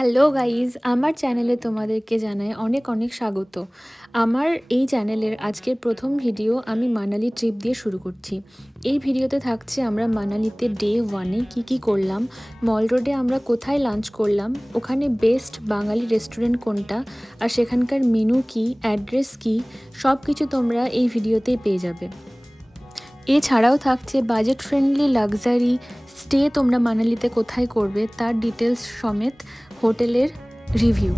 Hello guys, আমার চ্যানেলে তোমাদেরকে জানাই অনেক অনেক স্বাগত। আমার এই চ্যানেলের আজকের প্রথম ভিডিও আমি মানালি ট্রিপ দিয়ে শুরু করছি। এই ভিডিওতে থাকছে আমরা মানালিতে ডে 1-এ কী করলাম, মল রোডে আমরা কোথায় লাঞ্চ করলাম, ওখানে বেস্ট বাঙালি রেস্টুরেন্ট কোনটা, আর সেখানকার মেনু কী, অ্যাড্রেস কী, সব কিছু তোমরা এই ভিডিওতেই পেয়ে যাবে। এছাড়াও থাকছে বাজেট ফ্রেন্ডলি লাক্সারি স্টে তোমরা মানালিতে কোথায় করবে তার ডিটেলস সমেত হোটেলের রিভিউ।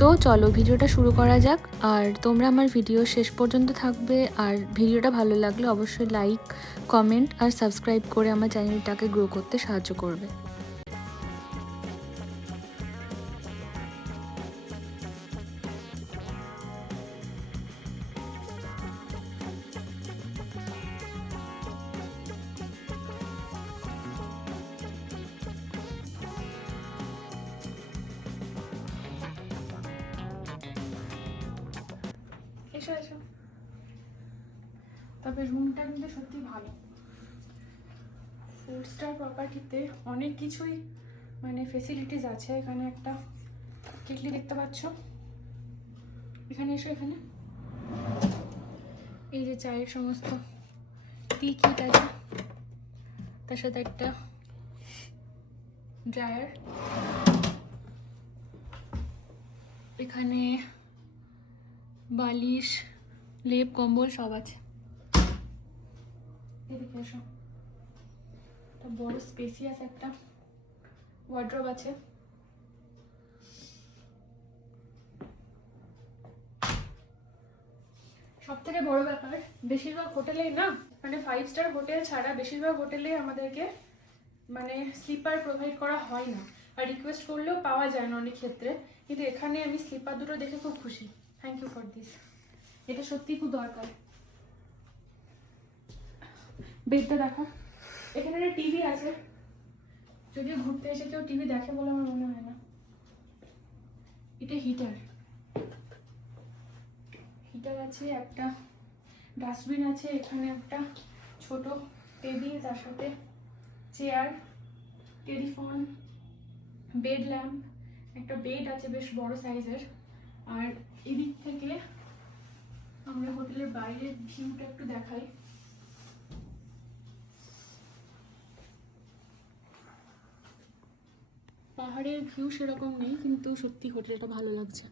তো চলো ভিডিওটা শুরু করা যাক। আর তোমরা আমার ভিডিও শেষ পর্যন্ত থাকবে, আর ভিডিওটা ভালো লাগলে অবশ্যই লাইক, কমেন্ট আর সাবস্ক্রাইব করে আমার চ্যানেলটাকে গ্রো করতে সাহায্য করবে। এসো এসো। তবে রুমটা কিন্তু সত্যি ভালো। 4 স্টার প্রপার্টিতে অনেক কিছুই মানে ফেসিলিটিস আছে। এখানে একটা কেটলি দেখতে পাচ্ছ, এখানে এসো। এখানে এই যে চায়ের সমস্ত টি কিট আছে, তার সাথে একটা ড্রায়ার। এখানে বালিশ, লেপ, কম্বল সব আছে। এদিকে এসো, একটা বড় স্পেসিয়াস একটা ওয়ার্ড্রোব আছে। সব থেকে বড় ব্যাপার, বেশিরভাগ হোটেলেই না, মানে 5 স্টার হোটেল ছাড়া বেশিরভাগ হোটেলে আমাদেরকে মানে স্লিপার প্রোভাইড করা হয় না, আর রিকোয়েস্ট করলেও পাওয়া যায় না অনেক ক্ষেত্রে। কিন্তু এখানে আমি স্লিপার দুটো দেখে খুব খুশি। থ্যাংক ইউ ফর দিস, এটা সত্যি খুব দরকার। বেডটা দেখা, এখানে একটা টিভি আছে, যদিও ঘুরতে এসে কেউ টিভি দেখে বলে আমার মনে হয় না। এটা হিটার আছে, একটা ডাস্টবিন আছে, এখানে একটা ছোট টেবিল, তার সাথে চেয়ার, টেলিফোন, বেড ল্যাম্প, একটা বেড আছে বেশ বড় সাইজের। আর এদিক থেকে আমরা হোটেলের বাইরের ভিউটা একটু দেখাই। পাহাড়ের ভিউ সেরকম নেই, কিন্তু সত্যি হোটেলটা ভালো লাগছে।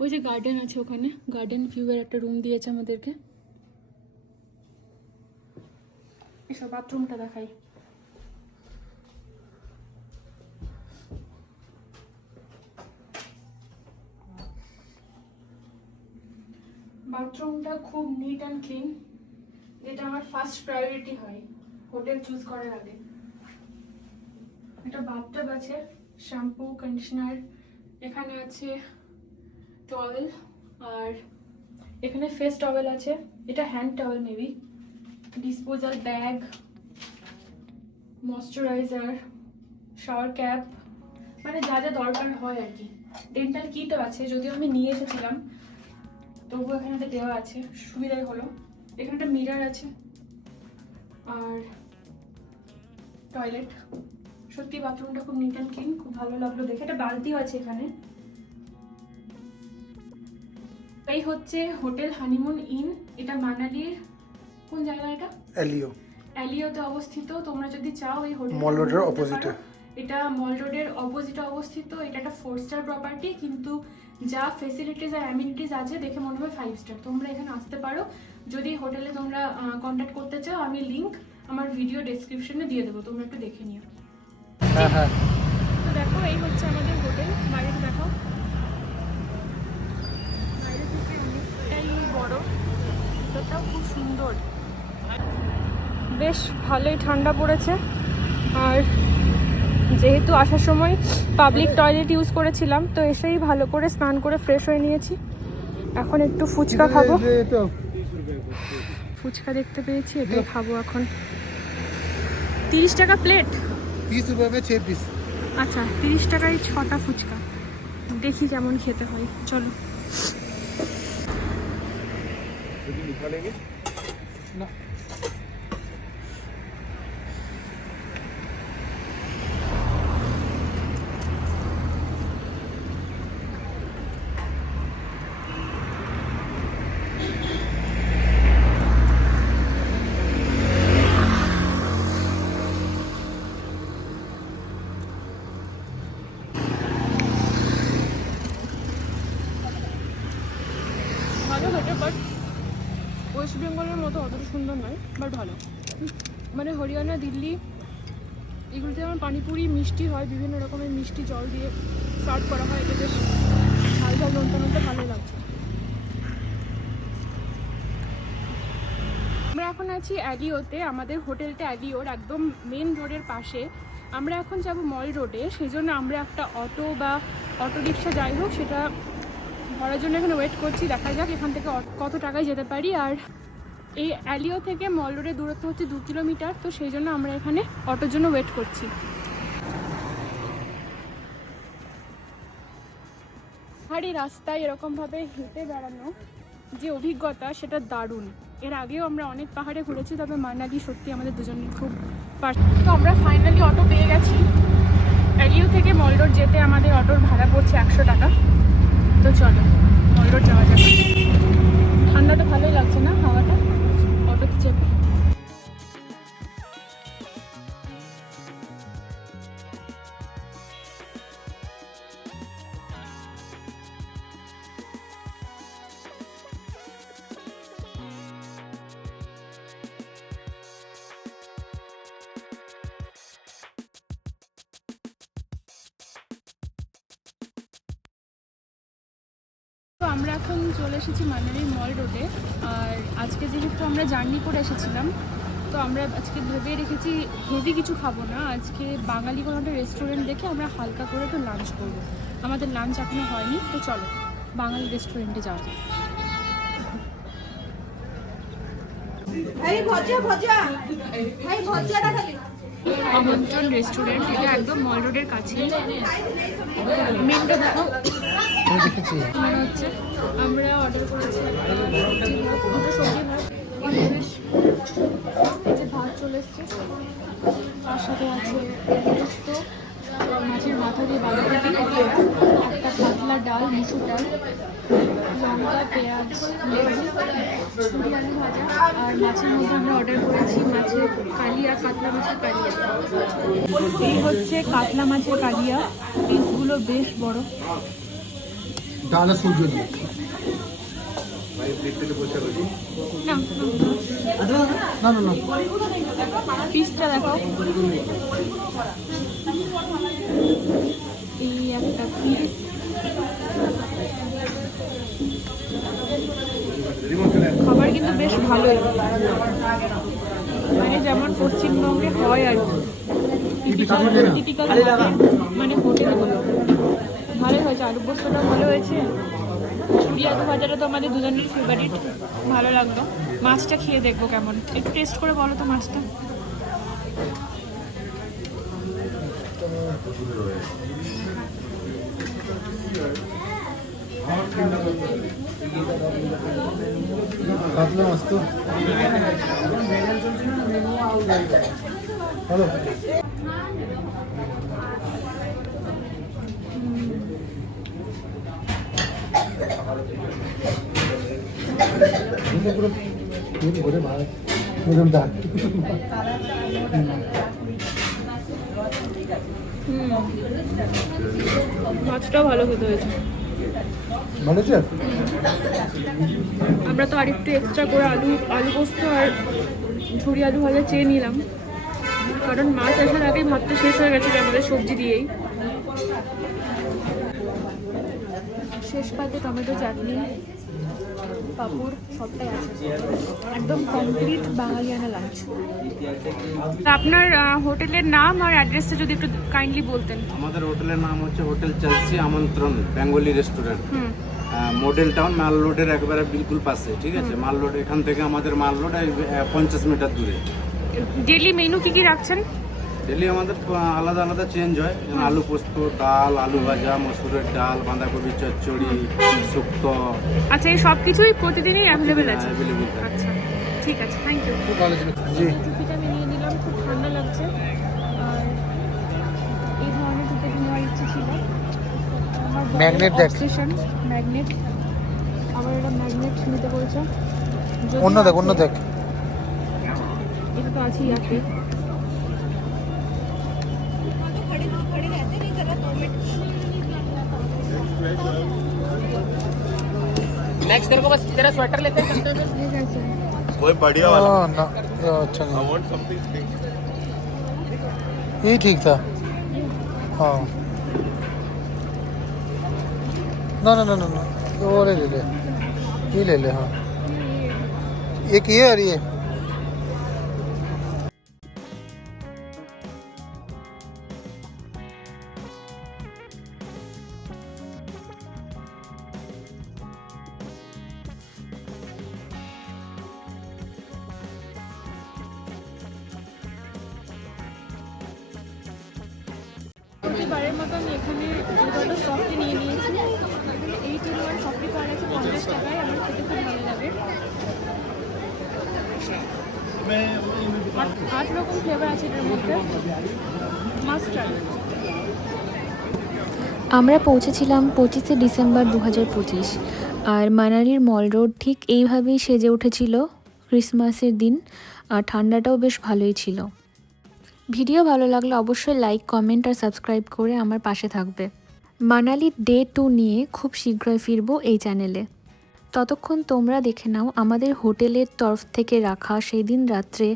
ওই যে গার্ডেন আছে, ওখানে গার্ডেন ভিউয়ের একটা রুম দিয়েছে আমাদেরকে। এসব বাথরুমটা দেখাই। বাথরুমটা খুব নিট অ্যান্ড ক্লিন, যেটা আমার ফার্স্ট প্রায়োরিটি হয় হোটেল চুজ করার আগে। একটা বাথটাব আছে, শ্যাম্পু, কন্ডিশনার, এখানে আছে টওয়েল, আর এখানে ফেস টওয়েল আছে, এটা hand towel maybe, disposal bag, moisturiser, shower cap, মানে যা যা দরকার হয় আর কি। ডেন্টাল কিটও আছে, যদিও আমি নিয়ে এসেছিলাম, তবুও এখানে দেওয়া আছে, সুবিধাই হলো। এখানে একটা মিরর আছে আর টয়লেট। সত্যি বাথরুমটা খুব নিট অ্যান্ড ক্লিন, খুব ভালো লাগলো দেখে। একটা বালতিও আছে এখানে। এই হচ্ছে হোটেল হানিমুন ইন, এটা মানালির কোন জায়গা? এটা এলিওতে অবস্থিত। তোমরা যদি চাও এই হোটেল মল রোডের অপোজিটে, এটা মল রোডের অপোজিটে অবস্থিত। এটা একটা 4 স্টার প্রপার্টি, কিন্তু যা ফেসিলিটিস আর অ্যামিনিটিস আছে দেখে মনে হয় 5 স্টার। তোমরা এখানে আসতে পারো। যদি হোটেলে তোমরা কন্ট্যাক্ট করতে চাও, আমি লিংক আমার ভিডিও ডেসক্রিপশনে দিয়ে দেবো, তোমরা একটু দেখে নিও। হ্যাঁ হ্যাঁ। তো দেখো, এই হচ্ছে আমাদের হোটেল। বাইরে দেখাও, বাইরে থেকে অনেকটাই বড়, ভিতরটাও খুব সুন্দর। বেশ ভালোই ঠান্ডা পড়েছে, আর যেহেতু আসার সময় পাবলিক টয়লেট ইউজ করেছিলাম, তো এসেই ভালো করে স্নান করে ফ্রেশ হয়ে নিয়েছি। এখন একটু ফুচকা খাবো, ফুচকা দেখতে পেয়েছি, এটাই খাবো এখন। 30 টাকা প্লেট, 30 रुपए में 6 पीस। আচ্ছা 30 টাকায় 6টা ফুচকা, দেখি কেমন খেতে হয়। চলো। না, ওয়েস্ট বেঙ্গলের মতো অতটা সুন্দর নয়, বাট ভালো। মানে হরিয়ানা, দিল্লি এগুলোতে যেমন পানিপুরি মিষ্টি হয়, বিভিন্ন রকমের মিষ্টি জল দিয়ে সার্ভ করা হয়, এটা বেশ ঝাল ঝাল নোনতা নোনতা ভালোই লাগছে। আমরা এখন আছি অ্যালিওতে, আমাদের হোটেলটা অ্যালিওর একদম মেন রোডের পাশে। আমরা এখন যাব মল রোডে, সেই জন্য আমরা একটা অটো বা অটো রিক্সা যাই হোক সেটা ধরার জন্য এখানে ওয়েট করছি। দেখা যাক এখান থেকে কত টাকায় যেতে পারি। আর এই অ্যালিও থেকে মল রোডের দূরত্ব হচ্ছে 2 কিলোমিটার, তো সেই জন্য আমরা এখানে অটোর জন্য ওয়েট করছি। পাহাড়ি রাস্তায় এরকমভাবে হেঁটে বেড়ানো যে অভিজ্ঞতা, সেটা দারুণ। এর আগেও আমরা অনেক পাহাড়ে ঘুরেছি, তবে মানালি সত্যি আমাদের দুজনের খুব তো আমরা ফাইনালি অটো পেয়ে গেছি। অ্যালিও থেকে মল রোড যেতে আমাদের অটোর ভাড়া পড়ছে 100 টাকা। তো চলো মল রোড যাওয়া যাবে। ঠান্ডা তো ভালোই লাগছে না, হাওয়াটা। অটোতে চেপে তো আমরা এখন চলে এসেছি মানালির মল রোডে। আর আজকে যেহেতু আমরা জার্নি করে এসেছিলাম, তো আমরা আজকে ভেবে রেখেছি হেভি কিছু খাবো না। আজকে বাঙালি কোনো একটা রেস্টুরেন্ট দেখে আমরা হালকা করে একটু লাঞ্চ করবো। আমাদের লাঞ্চ এখনও হয়নি, তো চলো বাঙালি রেস্টুরেন্টে যাওয়া যায়। আমন্ত্রণ রেস্টুরেন্ট, এটা একদম মল রোডের কাছেই। মেনুটা দেখো মনে হচ্ছে। আমরা অর্ডার করেছি দুটো সবজি ভাত, বেশ এই যে ভাত চলে এসছে, তার সাথে আছে পোস্ত, মাছের মাথা দিয়ে বাঁধাকপি, একটা পাতলা ডাল, মুসুর ডাল, লঙ্কা, পেঁয়াজ, লেবু, ছুরি আলু ভাজা। আর মাছের মধ্যে আমরা অর্ডার করেছি মাছের কালিয়া, কাতলা মাছের কালিয়া। এই হচ্ছে কাতলা মাছের কালিয়া, পিসগুলো বেশ বড়। ডাল আর সূর্য দিয়ে না না না না পিসটা দেখো, এই একটা পিস। খাবার কিন্তু বেশ ভালোই, মানে যেমন পশ্চিমবঙ্গে হয় আর কি, টিপিক্যাল মানে হোটেলগুলো। ভালোই হয়েছে, আলু পোস্তটা ভালো হয়েছে। ছুরি আলু ভাজাটা তো আমাদের দুজনের ফেভারিট, ভালো লাগলো। মাছটা খেয়ে দেখবো কেমন, একটু টেস্ট করে বলো তো মাছটা। কাতলা মাছ তো ভালো। পুরো ঘুরে ভালো দাগ। মাছটাও ভালো খেতে হয়েছে। ভালো আছে। আমরা তো আরেকটু এক্সট্রা করে আলু পোস্ত আর ঝুরি আলু ভাজা চেয়ে নিলাম, কারণ মাছ আসার আগেই ভাতটা শেষ হয়ে গেছিলো আমাদের সবজি দিয়েই। শেষ পাতে টমেটো চাটনি, পাঁপড় সবটাই আছে, একদম কমপ্লিট বাঙালিয়ানা লাঞ্চ। আপনার হোটেলের নাম আর অ্যাড্রেসটা যদি একটু কাইন্ডলি বলতেন। আমাদের হোটেলের নাম হচ্ছে হোটেল চেলসি আমন্ত্রণ বেঙ্গলি রেস্টুরেন্ট, মডেল টাউন মাল রোডের একবারে বিলকুল পাশে। ঠিক আছে, মাল রোড এখান থেকে আমাদের মাল রোড 50 মিটার দূরে। ডেলি মেনু কি কি রাখছেন? ডেলি আমাদের আলাদা আলাদা চেঞ্জ হয়, যেমন আলু পোস্ত, ডাল, আলু ভাজা, মসুরের ডাল, বাঁধাকপি চচ্চড়ি, শুক্তো। আচ্ছা, এই সব কিছুই প্রতিদিনই অ্যাভেলেবেল আছে? অ্যাভেলেবেল। আচ্ছা ঠিক আছে, থ্যাংক ইউ। টুপিটা আমি নিয়ে নিলাম, খুব ঠান্ডা লাগছে। আর এই ধরনের টুপি নেওয়ার ইচ্ছে ছিল। ম্যাগনেট দেখ, ম্যাগনেট, আবার এটা ম্যাগনেট নিতে বলছে। অন্য দেখ, অন্য দেখ। এটা তো আছেই আছে। नेक्स्ट तेरे को बस तेरा स्वेटर लेते हैं ঠিক আছে। कोई बढ़िया वाला ना ये अच्छा आई नहीं, वांट समथिंग थिक ये ठीक था। हाँ ना ना ना ना ना, ये वो ले ले, ये ले ले। हाँ एक ये और ये। প্রতিবারের মতন এখানে এবারও সফটি নিয়ে নিয়েছি। এই তিনবার সফটি পাওয়া গেছে 50 টাকায়, আমার খেতে খুব ভালো লাগে। 8 রকম ফ্লেভার আছে এটার মধ্যে, মাস্ট ট্রাই। আমরা পৌঁছেছিলাম 25শে ডিসেম্বর 2025, আর মানালির মল রোড ঠিক এইভাবেই সেজে উঠেছিল ক্রিসমাসের দিন, আর ঠান্ডাটাও বেশ ভালোই ছিল। ভিডিও ভালো লাগলে অবশ্যই লাইক, কমেন্ট আর সাবস্ক্রাইব করে আমার পাশে থাকবে। মানালি ডে 2 নিয়ে খুব শীঘ্রই ফিরবো এই চ্যানেলে। ততক্ষণ তোমরা দেখে নাও আমাদের হোটেলের তরফ থেকে রাখা সেই দিন রাত্রে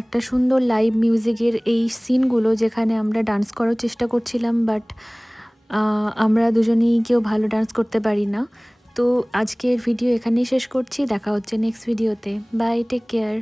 একটা সুন্দর লাইভ মিউজিকের এই সিনগুলো, যেখানে আমরা ডান্স করার চেষ্টা করছিলাম, বাট আমরা দুজনেই কেউ ভালো ডান্স করতে পারি না। তো আজকের ভিডিও এখানেই শেষ করছি, দেখা হচ্ছে নেক্সট ভিডিওতে। Bye, take care.